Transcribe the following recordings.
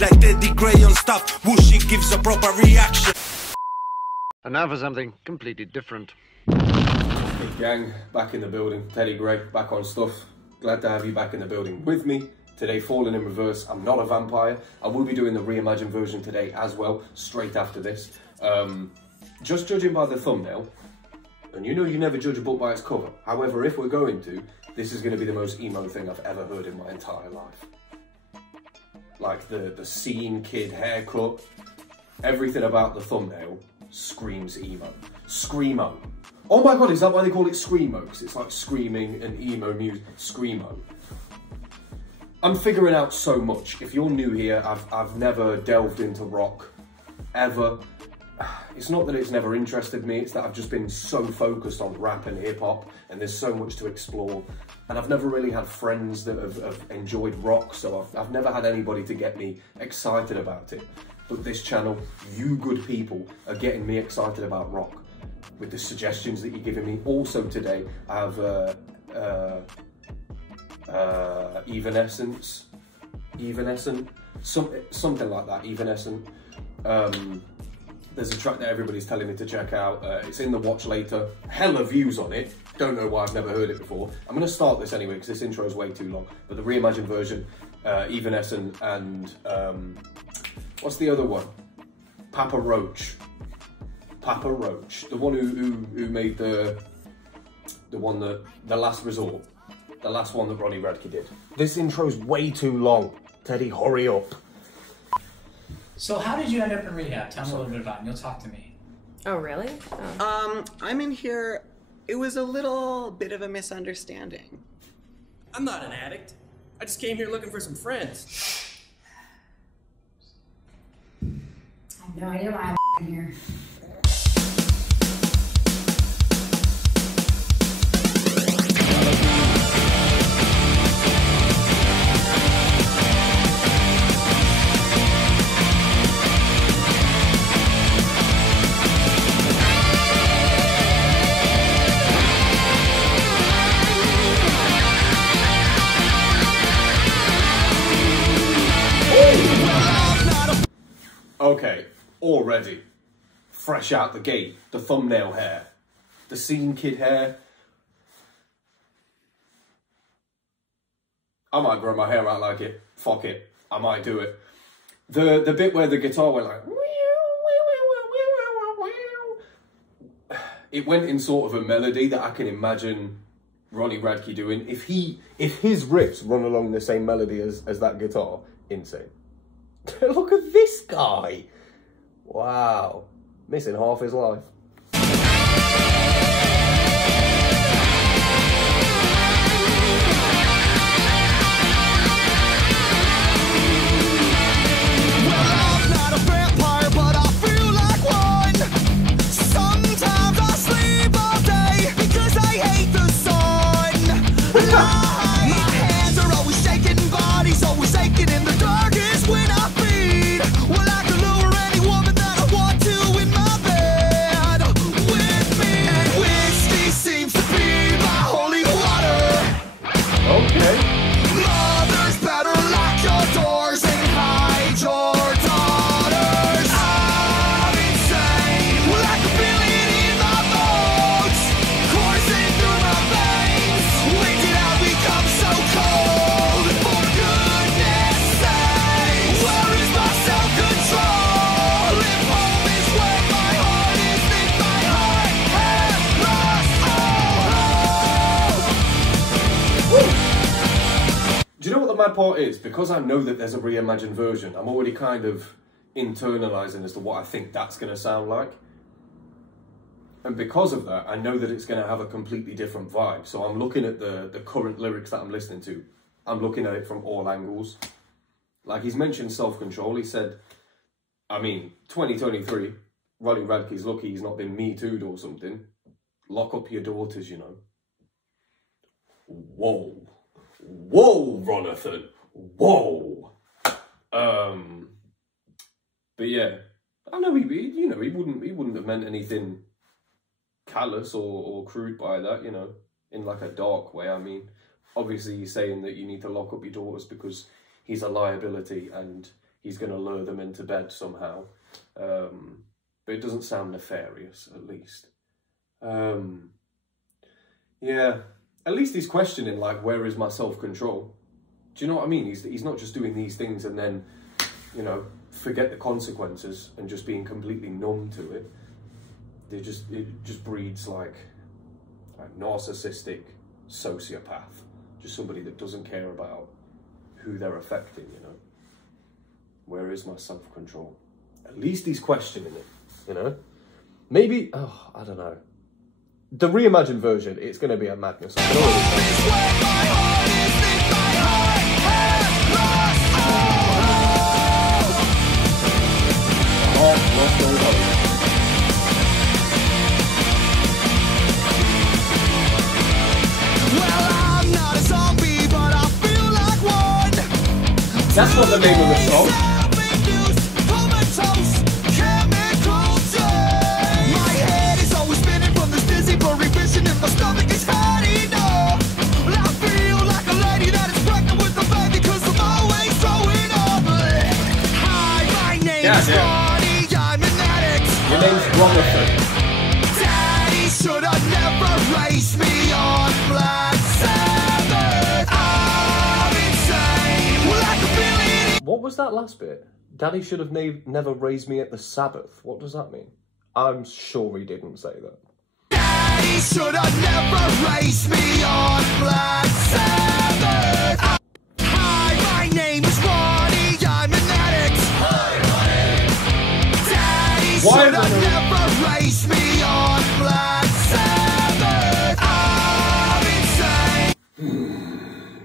Like TeddyGrey on stuff, whooshy gives a proper reaction. And now for something completely different. Hey gang, back in the building. TeddyGrey, back on stuff. Glad to have you back in the building with me. Today, Falling in Reverse. I'm not a vampire. I will be doing the reimagined version today as well, straight after this. Just judging by the thumbnail, and you know you never judge a book by its cover. However, if we're going to, this is going to be the most emo thing I've ever heard in my entire life. Like the scene kid haircut, everything about the thumbnail screams emo. Screamo. Oh my god, is that why they call it Screamo? Because it's like screaming and emo music. Screamo. I'm figuring out so much. If you're new here, I've never delved into rock, ever. It's not that it's never interested me, it's that I've just been so focused on rap and hip hop, and there's so much to explore. And I've never really had friends that have enjoyed rock, so I've never had anybody to get me excited about it. But this channel, you good people, are getting me excited about rock with the suggestions that you're giving me. Also today, I have Evanescent, something like that, Evanescent. There's a track that everybody's telling me to check out. It's in the watch later. Hella views on it. Don't know why I've never heard it before. I'm going to start this anyway because this intro is way too long. But the reimagined version, Evanescent and what's the other one? Papa Roach. Papa Roach, the one who made the Last Resort, the last one that Ronnie Radke did. This intro's way too long. Teddy, hurry up. So how did you end up in rehab? Tell me a little bit about it and you'll talk to me. Oh, really? Oh. I'm in here. It was a little bit of a misunderstanding. I'm not an addict. I just came here looking for some friends. I have no idea why I'm here. Okay, already, fresh out the gate, the thumbnail hair, the scene kid hair. I might grow my hair out like it, fuck it, I might do it. The bit where the guitar went like, it went in sort of a melody that I can imagine Ronnie Radke doing. If his riffs run along the same melody as that guitar, insane. Look at this guy. Wow. Missing half his life. My part is, because I know that there's a reimagined version, I'm already kind of internalizing as to what I think that's going to sound like. And because of that, I know that it's going to have a completely different vibe. So I'm looking at the current lyrics that I'm listening to. I'm looking at it from all angles. Like, he's mentioned self-control. He said, I mean, 2023, Ronnie Radke's lucky he's not been Me Too'd or something. Lock up your daughters, you know. Whoa. Whoa, Ronathan. Whoa. But yeah, I know he wouldn't have meant anything callous or crude by that, you know, in like a dark way. I mean, obviously he's saying that you need to lock up your daughters because he's a liability and he's going to lure them into bed somehow. But it doesn't sound nefarious, at least. Yeah, at least he's questioning, like, where is my self-control? Do you know what I mean? He's not just doing these things and then, you know, forget the consequences and just being completely numb to it. It just breeds like narcissistic sociopath, just somebody that doesn't care about who they're affecting, you know. Where is my self-control? At least he's questioning it, you know. Maybe, oh, I don't know. The reimagined version, it's going to be a madness. That's what the name of the song. My head is always spinning from this dizzy blurry vision, and my stomach is hurting. I feel like a lady that is pregnant with a baby, 'cause I'm always throwing up. Hi, my name is Ronnie, I'm an addict. Your name's Robert. Daddy should have never raised me on Black Sabbath. I'm insane. What was that last bit? Daddy should have never raised me at the Sabbath. What does that mean? I'm sure he didn't say that. Daddy should have never raised me on Black Sabbath. Hi, my name is Ronnie, I'm an addict. Daddy should have never raised me on Black Sabbath. I'm insane.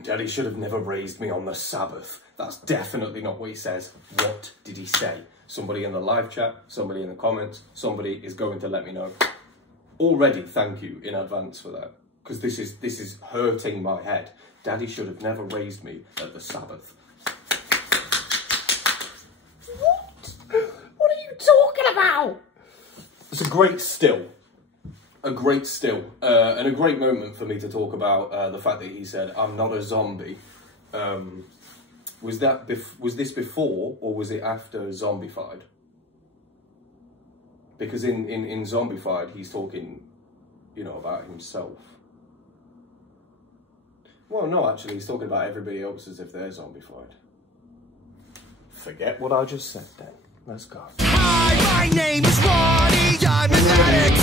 Daddy should have never raised me on the Sabbath. That's definitely not what he says. What did he say? Somebody in the live chat, somebody in the comments, somebody is going to let me know. Already, thank you in advance for that, because this is hurting my head. Daddy should have never raised me at the Sabbath. What? What are you talking about? It's a great still. A great still. And a great moment for me to talk about the fact that he said, I'm not a zombie. Was this before or was it after Zombified? Because in Zombified, he's talking, you know, about himself. Well, no, actually, he's talking about everybody else as if they're zombified. Forget what I just said then. Let's go. Hi, my name is Ronnie, I'm an addict.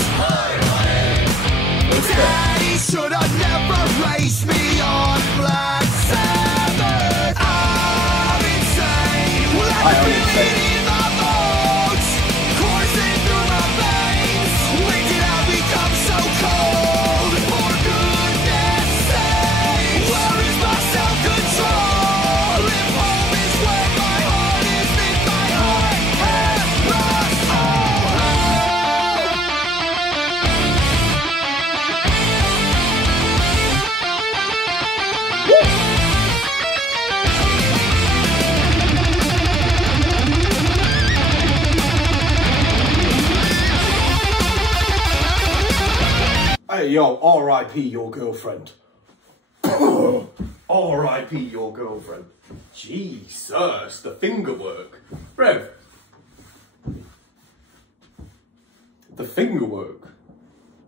Daddy should have never raised me on Black Sabbath. I'm insane. Well, I feel it in my bones, coursing through my veins. When did I become so cold? For goodness sake, where is my self-control? If home is where my heart is, then my heart has lost all Hey, yo, R.I.P. your girlfriend. R.I.P. your girlfriend. Jesus, the finger work. Rev. The finger work.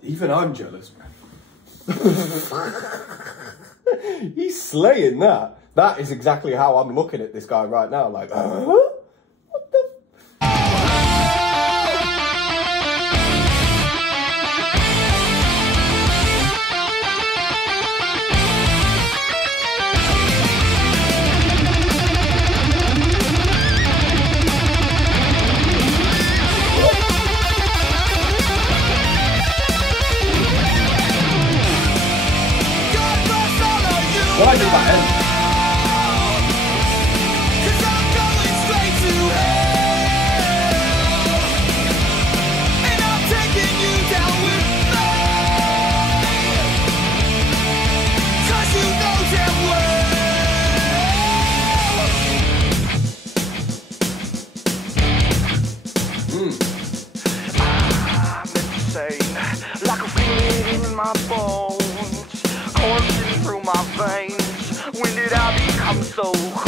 Even I'm jealous, man. He's slaying that. That is exactly how I'm looking at this guy right now. Like, what the... What I do that end? I'm insane, like a feeling in my bones, coursing through my veins. When did I become so cool?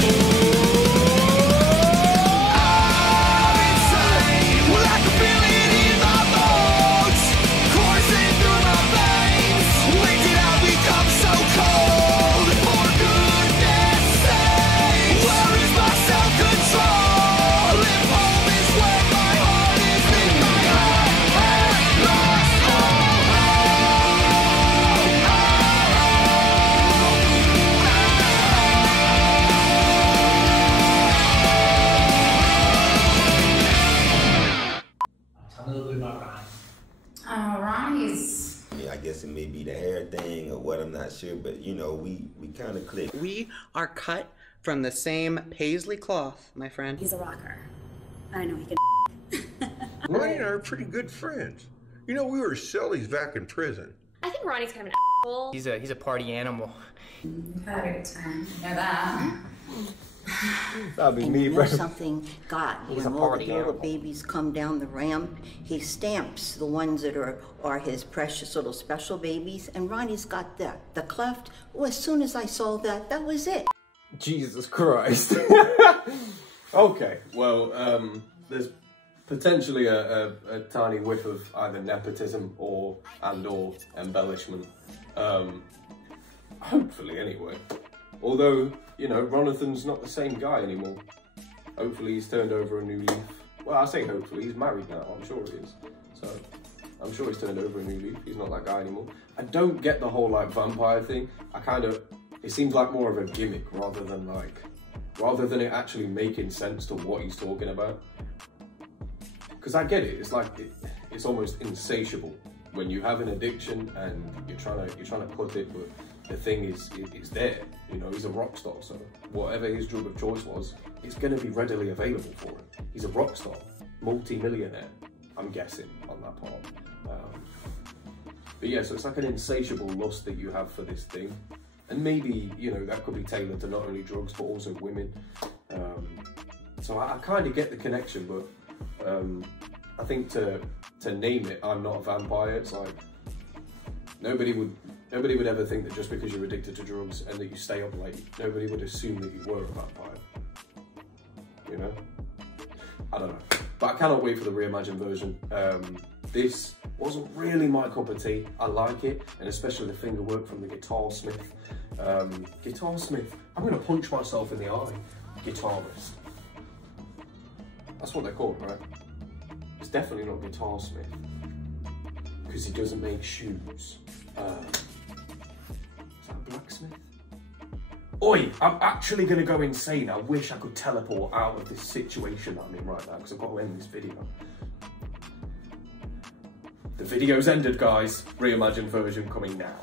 guess it may be the hair thing or what, I'm not sure, but you know, we kind of click. We are cut from the same paisley cloth, my friend. He's a rocker. I know he can. Ronnie and I are pretty good friends. You know, we were sillies back in prison. I think Ronnie's kind of an asshole. He's a party animal. You've had a good time. You know that. That'd be and me, you know bro. something, God, He's when a all party the little animal. babies come down the ramp, he stamps the ones that are his precious little special babies, and Ronnie's got the cleft. Well, as soon as I saw that, that was it. Jesus Christ. Okay, well, there's potentially a tiny whiff of either nepotism or embellishment. Hopefully, anyway. Although, you know, Ronathan's not the same guy anymore. Hopefully he's turned over a new leaf. Well, I say hopefully, he's married now, I'm sure he is. So, I'm sure he's turned over a new leaf. He's not that guy anymore. I don't get the whole, like, vampire thing. It seems like more of a gimmick rather than it actually making sense to what he's talking about. Because I get it, it's like, it's almost insatiable when you have an addiction and you're trying to cut it, but the thing is, it's there. You know, he's a rock star, so whatever his drug of choice was, it's going to be readily available for him. He's a rock star, multi-millionaire, I'm guessing, on that part. But yeah, so it's like an insatiable lust that you have for this thing. And maybe, you know, that could be tailored to not only drugs, but also women. So I kind of get the connection, but I think to name it, I'm not a vampire, it's like, nobody would ever think that just because you're addicted to drugs and that you stay up late, nobody would assume that you were a vampire. You know? I don't know. But I cannot wait for the reimagined version. This wasn't really my cup of tea. I like it, and especially the finger work from the Guitar Smith. Guitar Smith, I'm gonna punch myself in the eye. Guitarist. That's what they're called, right? It's definitely not Guitar Smith, because he doesn't make shoes. Is that a blacksmith? Oi, I'm actually gonna go insane. I wish I could teleport out of this situation that I'm in right now, because I've got to end this video. The video's ended, guys. Reimagined version coming now.